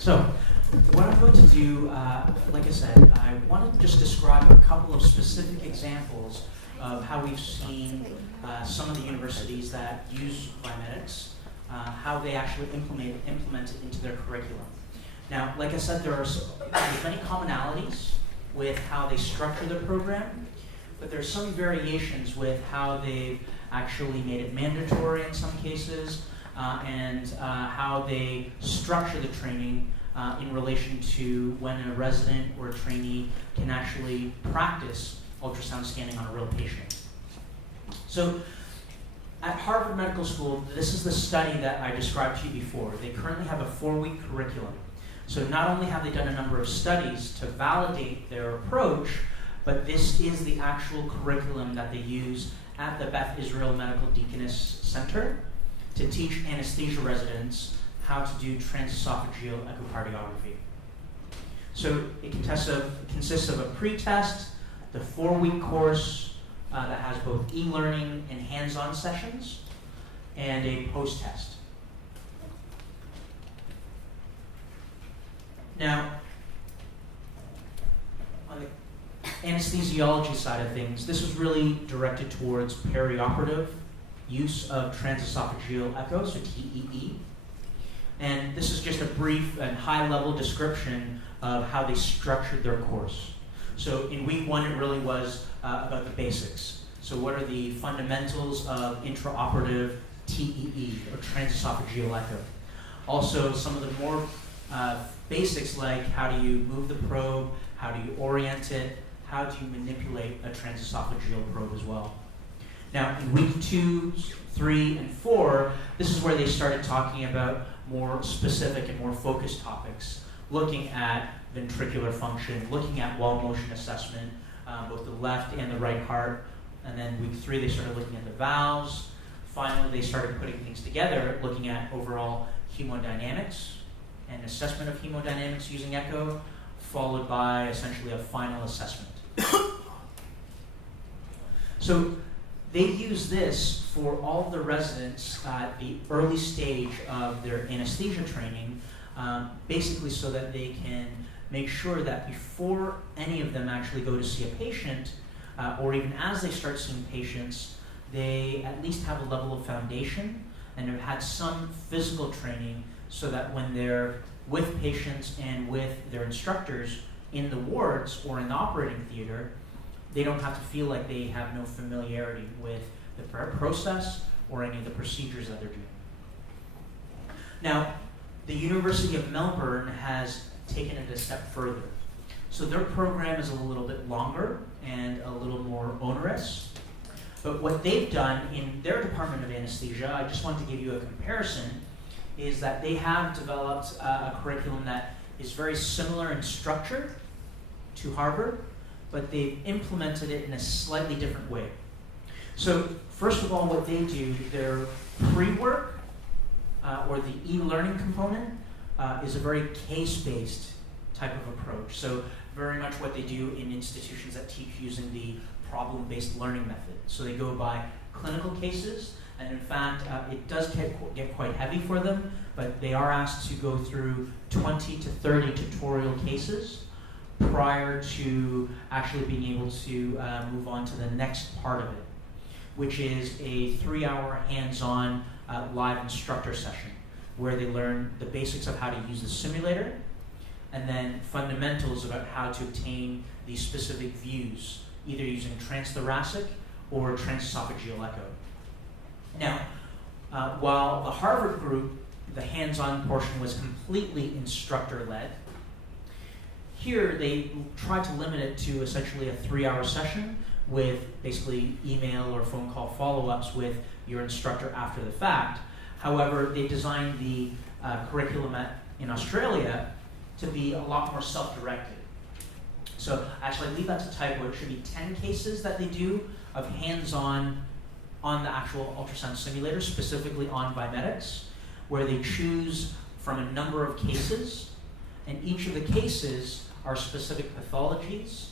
So, what I'm going to do, like I said, I want to just describe a couple of specific examples of how we've seen some of the universities that use Vimedix, how they actually implement it into their curriculum. Now, like I said, there's many commonalities with how they structure their program, but there's some variations with how they've actually made it mandatory in some cases, and how they structure the training in relation to when a resident or a trainee can actually practice ultrasound scanning on a real patient. So at Harvard Medical School, this is the study that I described to you before. They currently have a 4-week curriculum. So not only have they done a number of studies to validate their approach, but this is the actual curriculum that they use at the Beth Israel Medical Deaconess Center to teach anesthesia residents how to do transesophageal echocardiography. So it consists of a pre-test, the 4-week course that has both e-learning and hands-on sessions, and a post-test. Now, on the anesthesiology side of things, this was really directed towards perioperative use of transesophageal echo, so TEE. And this is just a brief and high-level description of how they structured their course. So in week 1, it really was about the basics. So what are the fundamentals of intraoperative TEE, or transesophageal echo? Also, some of the more basics, like how do you move the probe, how do you orient it, how do you manipulate a transesophageal probe as well. Now, in week 2, 3, and 4, this is where they started talking about more specific and more focused topics, looking at ventricular function, looking at wall motion assessment, both the left and the right heart. And then week 3, they started looking at the valves. Finally, they started putting things together, looking at overall hemodynamics and assessment of hemodynamics using echo, followed by essentially a final assessment. So they use this for all of the residents at the early stage of their anesthesia training, basically so that they can make sure that before any of them actually go to see a patient, or even as they start seeing patients, they at least have a level of foundation and have had some physical training so that when they're with patients and with their instructors in the wards or in the operating theater, they don't have to feel like they have no familiarity with the process or any of the procedures that they're doing. Now, the University of Melbourne has taken it a step further. So their program is a little bit longer and a little more onerous. But what they've done in their Department of Anesthesia, I just want to give you a comparison, is that they have developed a curriculum that is very similar in structure to Harvard, but they've implemented it in a slightly different way. So first of all, what they do, their pre-work, or the e-learning component, is a very case-based type of approach. So very much what they do in institutions that teach using the problem-based learning method. So they go by clinical cases, and in fact, it does get quite heavy for them, but they are asked to go through 20 to 30 tutorial cases prior to actually being able to move on to the next part of it, which is a 3-hour hands-on live instructor session where they learn the basics of how to use the simulator and then fundamentals about how to obtain these specific views, either using transthoracic or transesophageal echo. Now, while the Harvard group, the hands-on portion was completely instructor-led, here they tried to limit it to essentially a 3-hour session with basically email or phone call follow-ups with your instructor after the fact. However, they designed the curriculum in Australia to be a lot more self-directed. So actually, I believe that's a typo. It should be 10 cases that they do of hands-on on the actual ultrasound simulator, specifically on Vimedix, where they choose from a number of cases, and each of the cases are specific pathologies,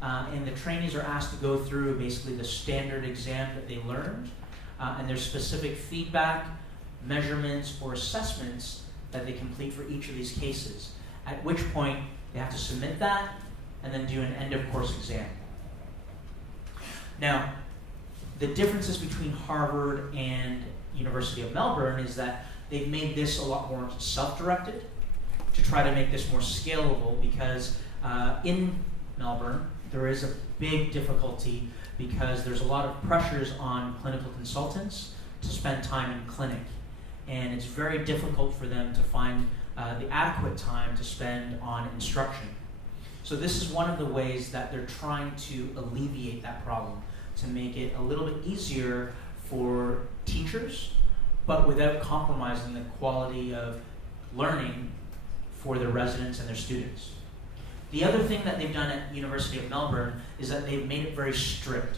and the trainees are asked to go through basically the standard exam that they learned, and there's specific feedback, measurements, or assessments that they complete for each of these cases, at which point they have to submit that and then do an end-of-course exam. Now, the differences between Harvard and University of Melbourne is that they've made this a lot more self-directed to try to make this more scalable, because in Melbourne there is a big difficulty because there's a lot of pressures on clinical consultants to spend time in clinic, and it's very difficult for them to find the adequate time to spend on instruction. So this is one of the ways that they're trying to alleviate that problem, to make it a little bit easier for teachers, but without compromising the quality of learning for their residents and their students. The other thing that they've done at University of Melbourne is that they've made it very strict.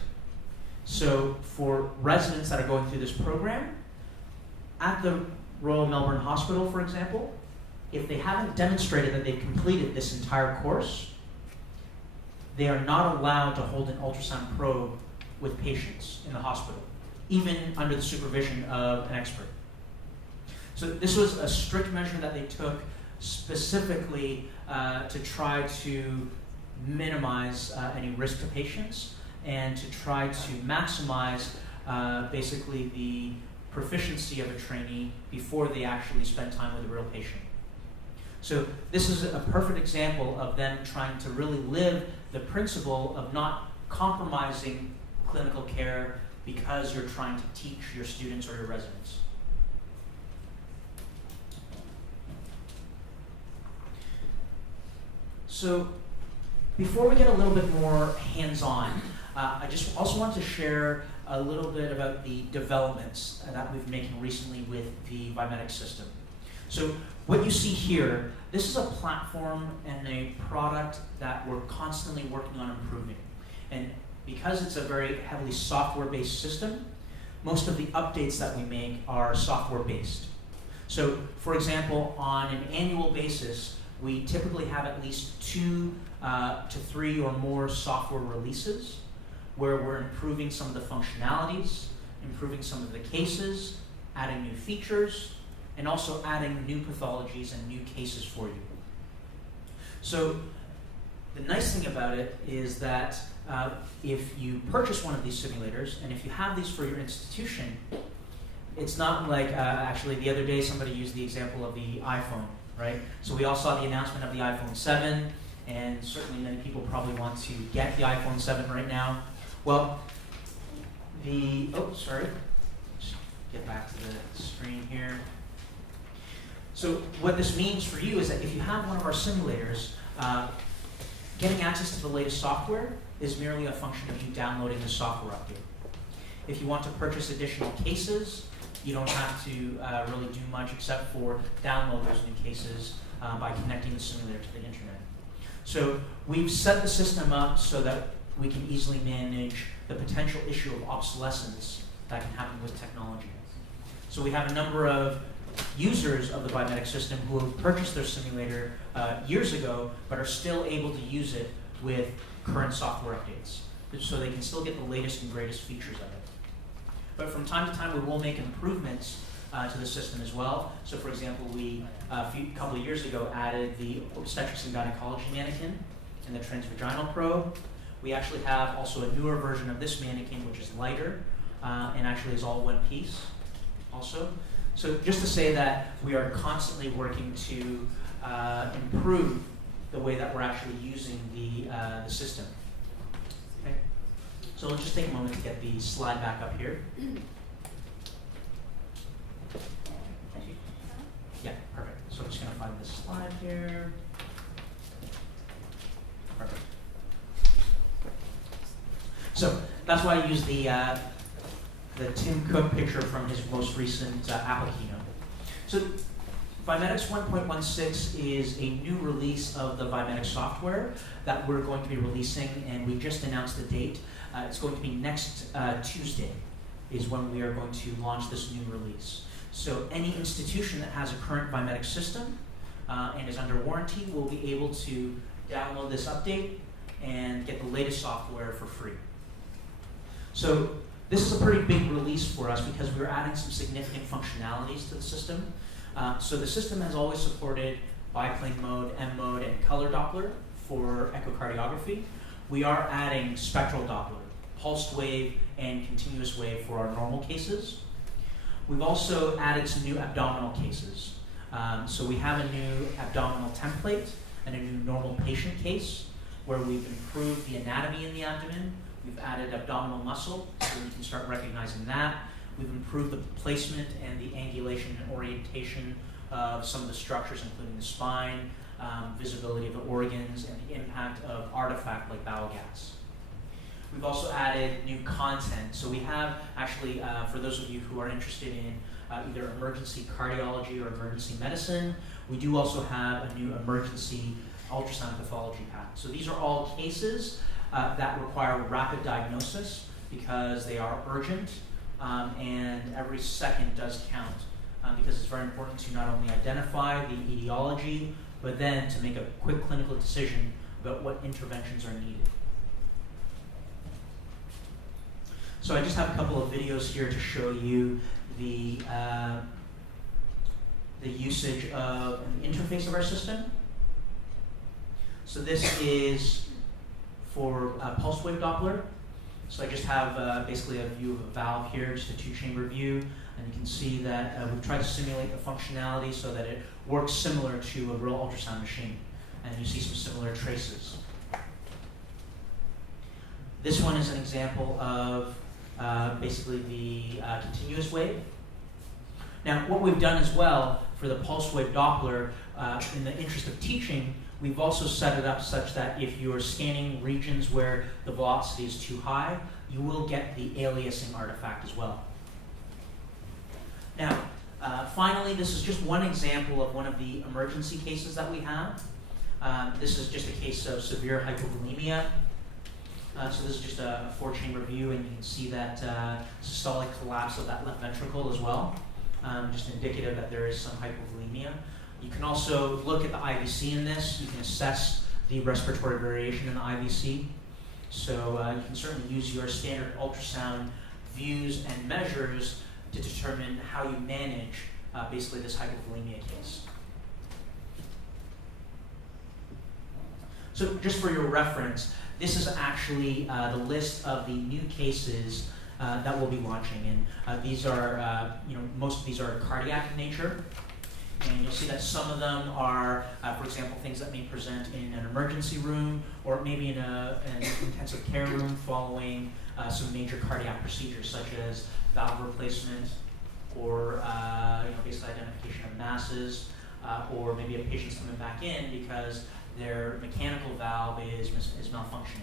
So for residents that are going through this program, at the Royal Melbourne Hospital, for example, if they haven't demonstrated that they've completed this entire course, they are not allowed to hold an ultrasound probe with patients in the hospital, even under the supervision of an expert. So this was a strict measure that they took specifically to try to minimize any risk to patients and to try to maximize basically the proficiency of a trainee before they actually spend time with a real patient. So this is a perfect example of them trying to really live the principle of not compromising clinical care because you're trying to teach your students or your residents. So before we get a little bit more hands-on, I just also want to share a little bit about the developments that we've been making recently with the Vimedix system. So what you see here, this is a platform and a product that we're constantly working on improving. And because it's a very heavily software-based system, most of the updates that we make are software-based. So for example, on an annual basis, we typically have at least 2 to 3 or more software releases where we're improving some of the functionalities, improving some of the cases, adding new features, and also adding new pathologies and new cases for you. So the nice thing about it is that if you purchase one of these simulators, and if you have these for your institution, it's not like, actually the other day somebody used the example of the iPhone, right? So we all saw the announcement of the iPhone 7, and certainly many people probably want to get the iPhone 7 right now. Well, just get back to the screen here. So what this means for you is that if you have one of our simulators, getting access to the latest software is merely a function of you downloading the software update. If you want to purchase additional cases, you don't have to really do much except for download those new cases by connecting the simulator to the internet. So we've set the system up so that we can easily manage the potential issue of obsolescence that can happen with technology. So we have a number of users of the Vimedix system who have purchased their simulator years ago, but are still able to use it with current software updates, so they can still get the latest and greatest features of it. But from time to time, we will make improvements to the system as well. So for example, we, a couple of years ago, added the obstetrics and gynecology mannequin and the transvaginal probe. We actually have also a newer version of this mannequin, which is lighter and actually is all one piece also. So just to say that we are constantly working to improve the way that we're actually using the system. Okay. So let's just take a moment to get the slide back up here. Yeah, perfect. So I'm just going to find this slide here. Perfect. So that's why I use the Tim Cook picture from his most recent Apple keynote. So Vimedix 1.16 is a new release of the Vimedix software that we're going to be releasing, and we just announced the date. It's going to be next Tuesday is when we are going to launch this new release. So any institution that has a current Vimedix system and is under warranty will be able to download this update and get the latest software for free. So this is a pretty big release for us because we're adding some significant functionalities to the system. So the system has always supported biplane mode, M mode, and color Doppler for echocardiography. We are adding spectral Doppler, pulsed wave, and continuous wave for our normal cases. We've also added some new abdominal cases. So we have a new abdominal template and a new normal patient case where we've improved the anatomy in the abdomen. We've added abdominal muscle, so we can start recognizing that. We've improved the placement and the angulation and orientation of some of the structures, including the spine, visibility of the organs, and the impact of artifact like bowel gas. We've also added new content. So we have actually, for those of you who are interested in either emergency cardiology or emergency medicine, we do also have a new emergency ultrasound pathology path. So these are all cases that require rapid diagnosis because they are urgent, and every second does count because it's very important to not only identify the etiology, but then to make a quick clinical decision about what interventions are needed. So I just have a couple of videos here to show you the usage of an interface of our system. So this is for pulse wave Doppler. So I just have basically a view of a valve here, just a 2-chamber view, and you can see that we've tried to simulate the functionality so that it works similar to a real ultrasound machine, and you see some similar traces. This one is an example of basically the continuous wave. Now, what we've done as well for the pulse wave Doppler, in the interest of teaching, we've also set it up such that if you're scanning regions where the velocity is too high, you will get the aliasing artifact as well. Now, finally, this is just one example of one of the emergency cases that we have. This is just a case of severe hypovolemia. So this is just a 4-chamber view, and you can see that systolic collapse of that left ventricle as well, just indicative that there is some hypovolemia. You can also look at the IVC in this. You can assess the respiratory variation in the IVC. So you can certainly use your standard ultrasound views and measures to determine how you manage basically this hypovolemia case. So just for your reference, this is actually the list of the new cases that we'll be launching. And these are, most of these are cardiac in nature. And you'll see that some of them are, for example, things that may present in an emergency room or maybe in an intensive care room following some major cardiac procedures such as valve replacement or basic identification of masses, or maybe a patient's coming back in because their mechanical valve is malfunctioning.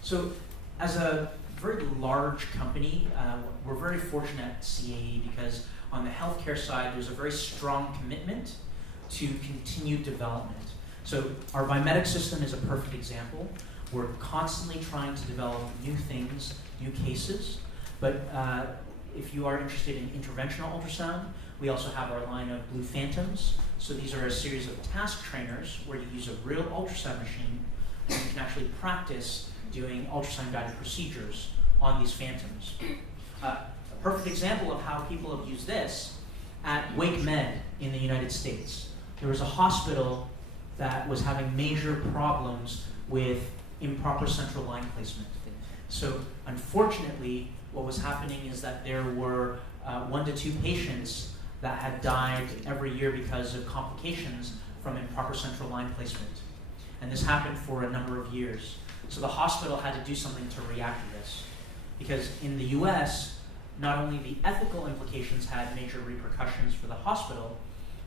So as a very large company, we're very fortunate at CAE because on the healthcare side, there's a very strong commitment to continued development. So our Vimedix system is a perfect example. We're constantly trying to develop new things, new cases, but if you are interested in interventional ultrasound, we also have our line of Blue Phantoms. So these are a series of task trainers where you use a real ultrasound machine and you can actually practice doing ultrasound-guided procedures on these phantoms. A perfect example of how people have used this at Wake Med in the United States. There was a hospital that was having major problems with improper central line placement. So unfortunately, what was happening is that there were 1 to 2 patients that had died every year because of complications from improper central line placement. And this happened for a number of years. So the hospital had to do something to react to this. Because in the US, not only the ethical implications had major repercussions for the hospital,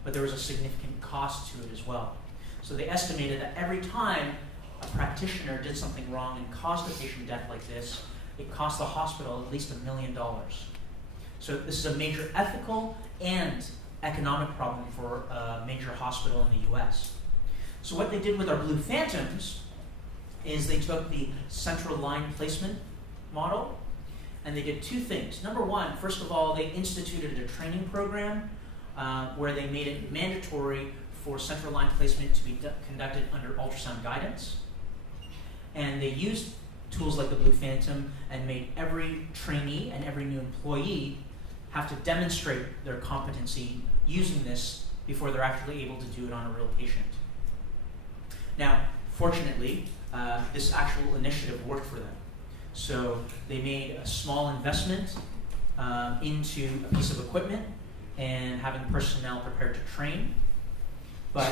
but there was a significant cost to it as well. So they estimated that every time a practitioner did something wrong and caused a patient death like this, it cost the hospital at least $1 million. So this is a major ethical and economic problem for a major hospital in the US. So what they did with our Blue Phantoms is they took the central line placement model and they did 2 things. Number one, first of all, they instituted a training program where they made it mandatory for central line placement to be conducted under ultrasound guidance. And they used tools like the Blue Phantom and made every trainee and every new employee have to demonstrate their competency using this before they're actually able to do it on a real patient. Now, fortunately, this actual initiative worked for them. So they made a small investment into a piece of equipment and having personnel prepared to train. But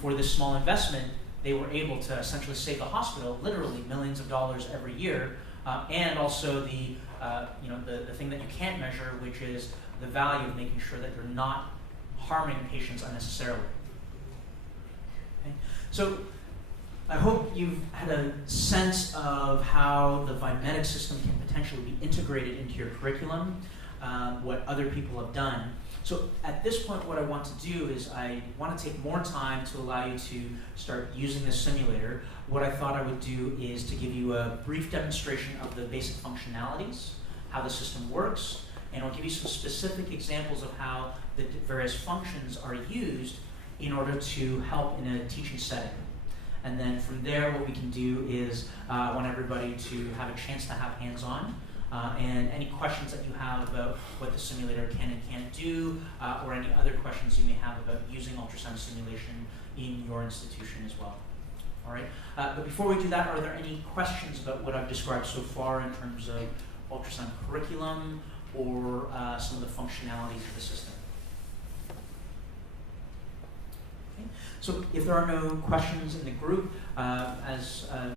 for this small investment, they were able to essentially save the hospital literally millions of dollars every year, and also the thing that you can't measure, which is the value of making sure that you're not harming patients unnecessarily. Okay? So I hope you've had a sense of how the Vimedix system can potentially be integrated into your curriculum, what other people have done. So at this point, what I want to do is I want to take more time to allow you to start using the simulator. What I thought I would do is to give you a brief demonstration of the basic functionalities, how the system works, and I'll give you some specific examples of how the various functions are used in order to help in a teaching setting. And then from there, what we can do is I want everybody to have a chance to have hands-on. And any questions that you have about what the simulator can and can't do, or any other questions you may have about using ultrasound simulation in your institution as well. All right. But before we do that, are there any questions about what I've described so far in terms of ultrasound curriculum or some of the functionalities of the system? Okay. So if there are no questions in the group, as